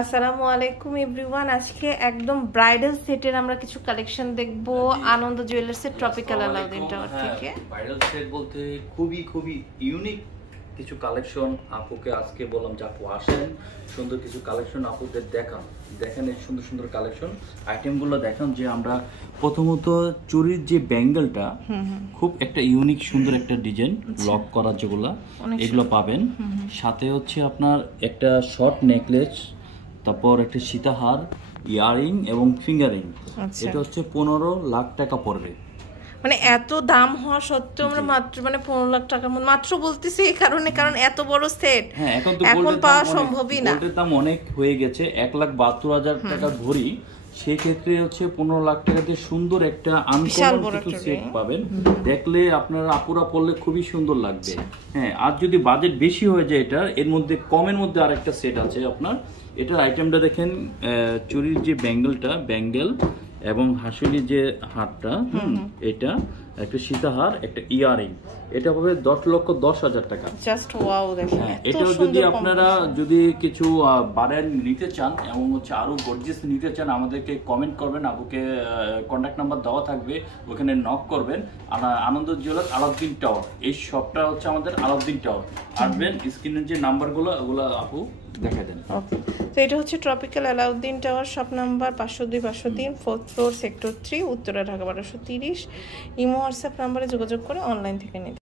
আসসালামু আলাইকুম এভরিওয়ান। আজকে একদম ব্রাইডাল সেটের আমরা কিছু কালেকশন দেখব আনন্দ জুয়েলার্সের ট্রপিক্যাল আলাউদ্দিন টাওয়ার থেকে। ব্রাইডাল সেট বলতে খুবই ইউনিক কিছু কালেকশন আপুকে আজকে বললাম যে আপু আসেন, সুন্দর কিছু কালেকশন আপুদের দেখেন এই সুন্দর কালেকশন আইটেমগুলো দেখান। যে আমরা প্রথমত চুরির যে ব্যাঙ্গেলটা খুব একটা ইউনিক সুন্দর একটা ডিজাইন লক করা যেগুলো এগুলো পাবেন। সাথে হচ্ছে আপনার একটা শর্ট নেকলেস, তারপর একটা সীতাহার, ইয়ারিং এবং ফিঙ্গারিং। এটা হচ্ছে 15 লাখ টাকা পড়বে। মানে এত দাম হওয়া সত্ত্বেও আমরা মাত্র 15 লাখ টাকার মধ্যে মাত্র বলতেছি এই কারণে, কারণ এত বড় সেট এখন পাওয়া সম্ভবই না। গোল্ডের দাম অনেক হয়ে গেছে, 1,72,000 টাকা ভরি। সেই ক্ষেত্রে হচ্ছে 15 লাখ টাকাতে সুন্দর একটা আনকমন কিছু সেট পাবেন। দেখলে আপনারা আপুরা পড়লে খুবই সুন্দর লাগবে। হ্যাঁ, আর যদি বাজেট বেশি হয়ে যায় এটা এর মধ্যে কমের মধ্যে আরেকটা সেট আছে আপনার। এটার আইটেমটা দেখেন, চুরির যে ব্যাঙ্গেল এবং হাসিলির যে হারটা, এটা একটা সীতাহার, একটা ইয়ারিং, এটা হবে 10,10,000 টাকা। জাস্ট ওয়াও দেখেন। এটাও যদি আপনারা যদি কিছু বাড়ায় নিতে চান এবং হচ্ছে আরো গর্জিয়াস নিতে চান, আমাদেরকে কমেন্ট করবেন, আপুকে কন্ট্যাক্ট নাম্বার দেওয়া থাকবে, ওখানে নক করবেন। আনন্দ জুয়েলার্স আলাউদ্দিন টাওয়ার, এই শপটা হচ্ছে আমাদের আলাউদ্দিন টাওয়ার। আসবেন, স্ক্রিনের যে নাম্বারগুলো ওগুলো আপু দেখাই দেন। ওকে, তো এটা হচ্ছে tropical Alauddin tower, shop number 502-503, 4th floor, sector 3, Uttara, Dhaka 1230। Imo WhatsApp নাম্বারে যোগাযোগ করে অনলাইন থেকে নিতে।